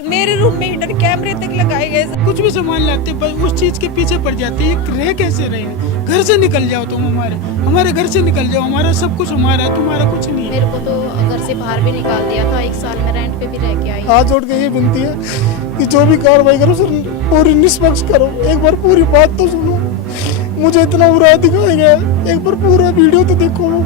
मेरे रूम में हिडन कैमरे तक लगाए गए। कुछ भी सामान लाते बस उस चीज के पीछे पड़ जाते हैं। रह कैसे रहे हैं? घर से निकल जाओ तुम, हमारे घर से निकल जाओ। हमारा सब कुछ हमारा है, तुम्हारा कुछ नहीं है। मेरे को तो घर से बाहर भी निकाल दिया था। 1 साल में रेंट पे भी रह के आई। हाथ जोड़ के ये विनती है कि जो भी कार्रवाई करो सर पूरी निष्पक्ष करो। एक बार पूरी बात तो सुनो। मुझे इतना बुरा दिखाया गया, एक बार पूरा वीडियो तो देखो।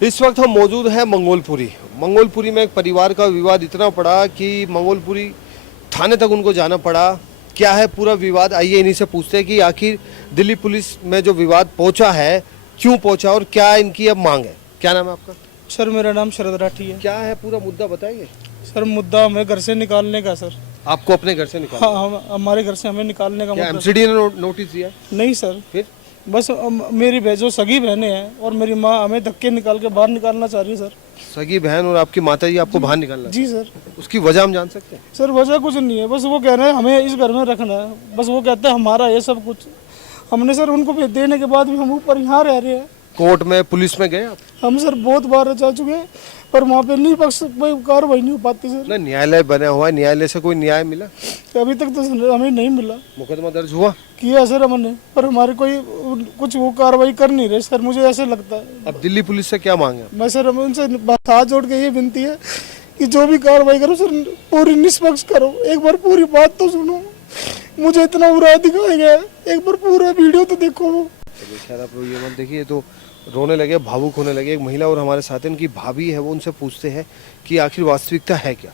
इस वक्त हम मौजूद हैं मंगोलपुरी में एक परिवार का विवाद इतना पड़ा कि मंगोलपुरी थाने तक उनको जाना पड़ा। क्या है पूरा विवाद, आइए इन्हीं से पूछते हैं कि आखिर दिल्ली पुलिस में जो विवाद पहुंचा है क्यों पहुंचा और क्या इनकी अब मांग है। क्या नाम है आपका? सर मेरा नाम शरद राठी है। क्या है पूरा मुद्दा बताइए। सर मुद्दा हमें घर से निकालने का। सर आपको अपने घर से निकालना? हाँ, हमारे घर से हमें निकालने का। एमसीडी ने नोटिस दिया? नहीं सर, फिर बस मेरी जो सगी बहनें हैं और मेरी माँ हमें धक्के निकाल के बाहर निकालना चाह रही है। सर सगी बहन और आपकी माता जी आपको बाहर निकालना? जी सर। उसकी वजह हम जान सकते हैं? सर वजह कुछ नहीं है, बस वो कह रहे हैं हमें इस घर में रखना है। बस वो कहते हैं हमारा ये सब कुछ। हमने सर उनको देने के बाद भी हम ऊपर यहाँ रह रहे हैं। कोर्ट में पुलिस में गए आप? हम सर बहुत बार जा चुके हैं पर वहाँ पे नहीं पक्ष कार्रवाई नहीं हो पाती सर। ना न्यायालय बना हुआ है, न्यायालय से कोई न्याय मिला? अभी तक तो हमें नहीं मिला। मुकदमा दर्ज हुआ? किया सर हमने, पर हमारे कोई कुछ वो कार्रवाई कर नहीं रहे सर। मुझे ऐसे लगता है। अब दिल्ली पुलिस से क्या मांगे? मैं सर उनसे हाथ जोड़ के ये विनती है कि जो भी कार्रवाई करो सर पूरी निष्पक्ष करो। एक बार पूरी बात तो सुनो। मुझे इतना बुरा दिखाया गया, एक बार पूरा वीडियो तो देखो। खैर आप लोग ये मत देखिए, तो रोने लगे, भावुक होने लगे। एक महिला और हमारे साथ इनकी भाभी है, वो उनसे पूछते हैं कि आखिर वास्तविकता है क्या।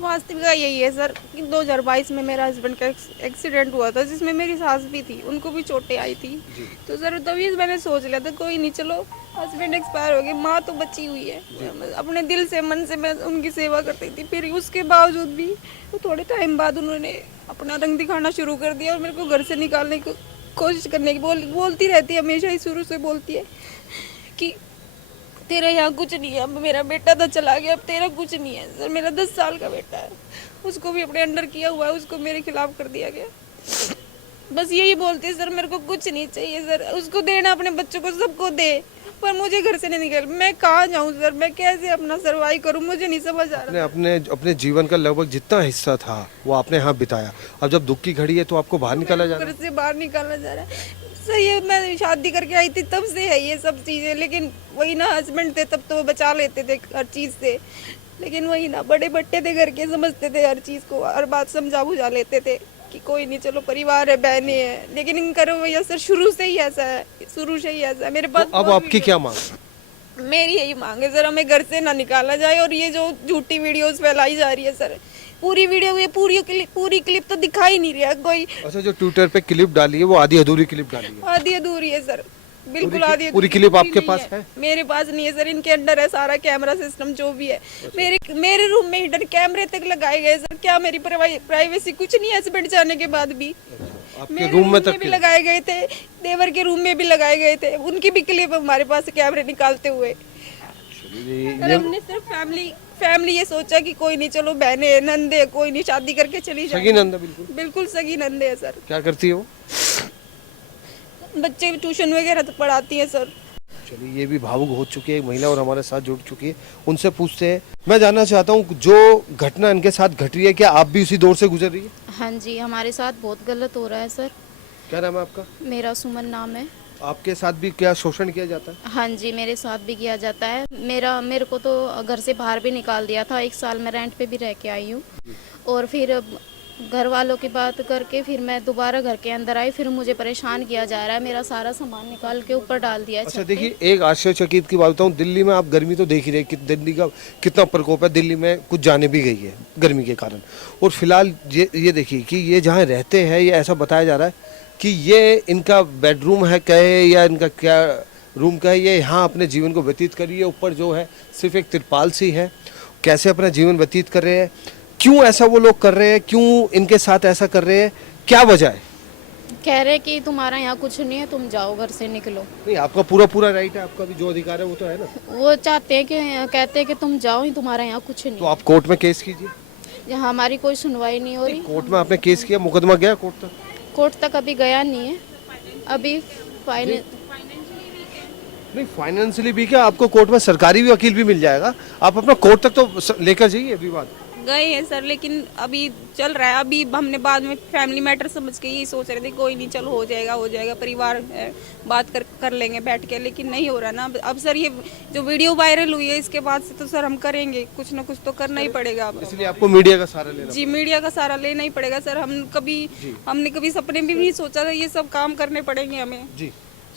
वास्तविकता यही है सर कि 2022 में मेरा हस्बैंड का एक्सीडेंट हुआ था जिसमें मेरी सास भी थी, उनको भी चोटें आई थी। तो सर तभी मैंने सोच लिया था कोई नहीं, चलो हस्बैंड एक्सपायर हो गए, माँ तो बची हुई है। अपने दिल से मन से मैं उनकी सेवा करती थी। फिर उसके बावजूद भी तो थोड़े टाइम बाद उन्होंने अपना रंग दिखाना शुरू कर दिया और मेरे को घर से निकालने की कोशिश करने की बोलती रहती है, हमेशा ही शुरू से बोलती है कि तेरा यहाँ कुछ नहीं है। अब मेरा बेटा तो चला गया, अब तेरा कुछ नहीं है। सर मेरा 10 साल का बेटा है, उसको भी अपने अंडर किया हुआ है, उसको मेरे खिलाफ कर दिया गया। बस यही बोलती है सर मेरे को कुछ नहीं चाहिए सर। उसको देना अपने बच्चों को, सबको दे, पर मुझे घर से नहीं निकल। मैं कहाँ जाऊँ सर, मैं कैसे अपना सर्वाइव करूँ, मुझे नहीं समझ आ रहा। अपने जीवन का लगभग जितना हिस्सा था वो आपने यहाँ बिताया। अब जब दुख की घड़ी है तो आपको बाहर निकाला जा रहा है? घर से बाहर निकाला जा रहा है सर। ये मैं शादी करके आई थी तब से है ये सब चीज़ें, लेकिन वही ना हस्बैंड थे तब तो वो बचा लेते थे हर चीज़ से। लेकिन वही ना बड़े बट्टे थे घर के, समझते थे हर चीज़ को, हर बात समझा बुझा लेते थे कि कोई नहीं चलो परिवार है, बहनें हैं। लेकिन इनका रवैया सर शुरू से ही ऐसा है, शुरू से ही ऐसा है। मेरे पास तो अब आपकी क्या मांग? मेरी यही मांग है सर, हमें घर से ना निकाला जाए। और ये जो झूठी वीडियोस फैलाई जा रही है सर, पूरी वीडियो ये पूरी क्लिप तो दिखा ही नहीं रहा कोई। अच्छा, जो ट्विटर पे क्लिप डाली है वो आधी अधूरी क्लिप डाली है? आधी अधूरी है सर, बिल्कुल आधी। पूरी क्लिप आपके पास है? मेरे पास नहीं है सर, इनके अंडर है सारा कैमरा सिस्टम जो भी है। मेरे रूम में हिडन कैमरे तक लगाए गए सर। क्या मेरी प्राइवेसी कुछ नहीं है हस्बैंड जाने के बाद भी? आपके रूम में तक भी लगाए गए थे, देवर के रूम में भी लगाए गए थे, उनकी भी क्लिप हमारे पास कैमरे निकालते हुए। हमने सिर्फ फैमिली ये सोचा कि कोई नहीं चलो बहने नंदे कोई नहीं, शादी करके चली जाए। सगी नंदा? बिल्कुल सगी नंदे है सर। क्या करती है वो? बच्चे ट्यूशन वगैरह तो पढ़ाती है सर। चलिए, ये भी भावुक हो चुकी है, एक महिला और हमारे साथ जुड़ चुकी है, उनसे पूछते हैं। मैं जानना चाहता हूँ जो घटना इनके साथ घट रही है, क्या आप भी उसी दौर से गुजर रही है? हाँ जी, हमारे साथ बहुत गलत हो रहा है सर। क्या नाम है आपका? मेरा सुमन नाम है। आपके साथ भी क्या शोषण किया जाता है? हाँ जी, मेरे साथ भी किया जाता है। मेरे को तो घर से बाहर भी निकाल दिया था। 1 साल में रेंट पे भी रह के आई हूँ। और फिर घर वालों की बात करके फिर मैं दोबारा घर के अंदर आई। फिर मुझे परेशान किया जा रहा है, मेरा सारा सामान निकाल के ऊपर डाल दिया। अच्छा देखिए, एक आश्चर्यचकित की बात बताऊँ, दिल्ली में आप गर्मी तो देख ही रहे कि दिल्ली का कितना प्रकोप है। दिल्ली में कुछ जाने भी गई है गर्मी के कारण। और फिलहाल ये देखिए कि ये जहाँ रहते हैं, ये ऐसा बताया जा रहा है कि ये इनका बेडरूम है कहे या इनका क्या रूम का है, ये यहाँ अपने जीवन को व्यतीत कर रही है। ऊपर जो है सिर्फ एक तिरपाल सी है। कैसे अपना जीवन व्यतीत कर रहे हैं, क्यों ऐसा वो लोग कर रहे हैं, क्यों इनके साथ ऐसा कर रहे हैं, क्या वजह है? कह रहे कि तुम्हारा यहाँ कुछ नहीं है, तुम जाओ, घर से निकलो। नहीं, आपका पूरा राइट है, आपका भी जो अधिकार है वो तो है ना। वो चाहते हैं कि कहते हैं कि तुम जाओ, तुम्हारा यहाँ कुछ नहीं। तो आप कोर्ट में केस कीजिए। यहाँ हमारी कोई सुनवाई नहीं हो रही। कोर्ट में आपने केस किया, मुकदमा गया कोर्ट तक? कोर्ट तक अभी गया नहीं है। अभी नहीं फाइनेंशियली भी क्या, आपको कोर्ट में सरकारी भी वकील भी मिल जाएगा, आप अपना कोर्ट तक तो लेकर जाइए विवाद। गए हैं सर, लेकिन अभी चल रहा है। अभी हमने बाद में फैमिली मैटर समझ के यही सोच रहे थे कोई नहीं, चलो हो जाएगा, परिवार है, बात कर लेंगे बैठ के, लेकिन नहीं हो रहा ना। अब सर ये जो वीडियो वायरल हुई है इसके बाद से तो सर हम करेंगे, कुछ ना कुछ तो करना ही पड़ेगा अब। इसलिए आपको मीडिया का सहारा लेना जी मीडिया का सहारा लेना ही पड़ेगा सर। हमने कभी सपने में भी नहीं सोचा था ये सब काम करने पड़ेंगे हमें। जी।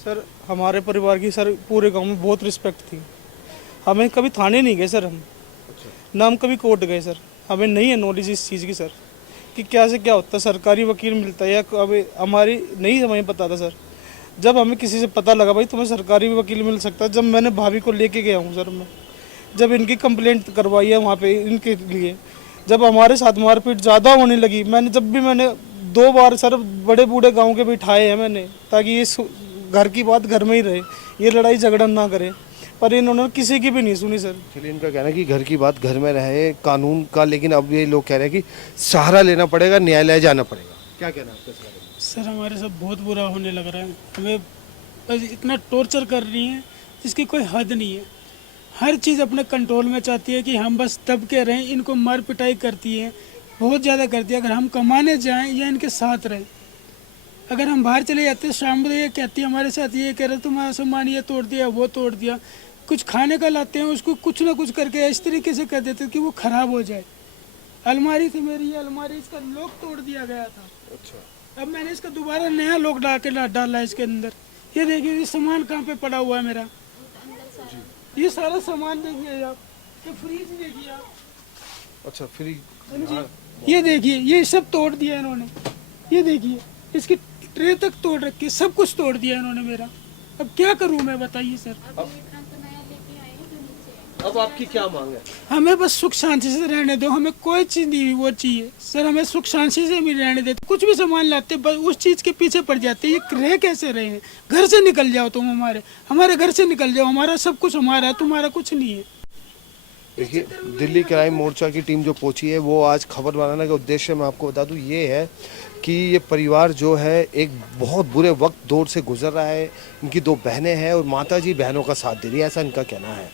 सर हमारे परिवार की सर पूरे गांव में बहुत रिस्पेक्ट थी। हमें कभी थाने नहीं गए सर हम, ना हम कभी कोर्ट गए सर। हमें नहीं है नॉलेज इस चीज़ की सर कि क्या से क्या होता है, सरकारी वकील मिलता है या अभी हमारी नहीं हमें पता था सर। जब हमें किसी से पता लगा भाई तुम्हें सरकारी वकील मिल सकता है, जब मैंने भाभी को लेके गया हूँ सर मैं, जब इनकी कंप्लेंट करवाई है वहाँ पे इनके लिए, जब हमारे साथ मारपीट ज़्यादा होने लगी, मैंने 2 बार सर बड़े बूढ़े गाँव के बिठाए हैं मैंने, ताकि ये घर की बात घर में ही रहे, ये लड़ाई झगड़ा ना करे, पर इन्होंने किसी की भी नहीं सुनी सर। चलिए, इनका कहना है कि घर की बात घर में रहे कानून का, लेकिन अब ये लोग कह रहे हैं कि सहारा लेना पड़ेगा, न्यायालय जाना पड़ेगा। क्या कहना है आपका इस बारे में? सर हमारे साथ बहुत बुरा होने लग रहा है, हमें बस इतना टॉर्चर कर रही हैं जिसकी कोई हद नहीं है। हर चीज़ अपने कंट्रोल में चाहती है कि हम बस दब के रहें, इनको मार पिटाई करती है, बहुत ज़्यादा करती है। अगर हम कमाने जाएं या इनके साथ रहें, अगर हम बाहर चले जाते शाम को ये कहती है हमारे साथ, ये कह रहे तुम्हारा सामान ये तोड़ दिया वो तोड़ दिया, कुछ खाने का लाते हैं उसको कुछ ना कुछ करके इस तरीके से कर देते कि वो ख़राब हो जाए। अलमारी थी मेरी, ये अलमारी इसका लॉक तोड़ दिया गया था। अच्छा। अब मैंने इसका दोबारा नया लॉक डाला इसके अंदर। ये देखिए ये सामान कहाँ पे पड़ा हुआ है मेरा, ये सारा सामान देखिए आप, ये फ्रिज देखिए आप, अच्छा फ्रिज, ये देखिए ये सब तोड़ दिया इन्होंने, ये देखिए इसकी ट्रे तक तोड़ रखी, सब कुछ तोड़ दिया इन्होंने मेरा। अब क्या करूं मैं बताइए सर। अब आपकी क्या मांग है? हमें बस सुख शांति से रहने दो, हमें कोई चीज़ नहीं वो चाहिए सर, हमें सुख शांति से भी रहने देते। कुछ भी सामान लाते बस उस चीज़ के पीछे पड़ जाते, ये रह कैसे रहे हैं। घर से निकल जाओ तुम, हमारे घर से निकल जाओ, हमारा सब कुछ हमारा है, तुम्हारा कुछ नहीं है। देखिए, दिल्ली क्राइम मोर्चा की टीम जो पहुंची है वो आज खबर बनाने का उद्देश्य मैं आपको बता दूं ये है कि ये परिवार जो है एक बहुत बुरे वक्त दौर से गुजर रहा है। इनकी 2 बहनें हैं और माता जी बहनों का साथ दे रही है, ऐसा इनका कहना है।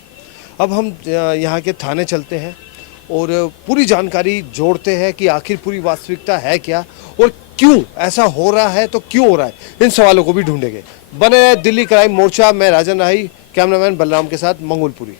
अब हम यहाँ के थाने चलते हैं और पूरी जानकारी जोड़ते हैं कि आखिर पूरी वास्तविकता है क्या और क्यों ऐसा हो रहा है, तो क्यों हो रहा है, इन सवालों को भी ढूंढेंगे। बने दिल्ली क्राइम मोर्चा, मैं राजन राही, कैमरामैन बलराम के साथ मंगोलपुरी।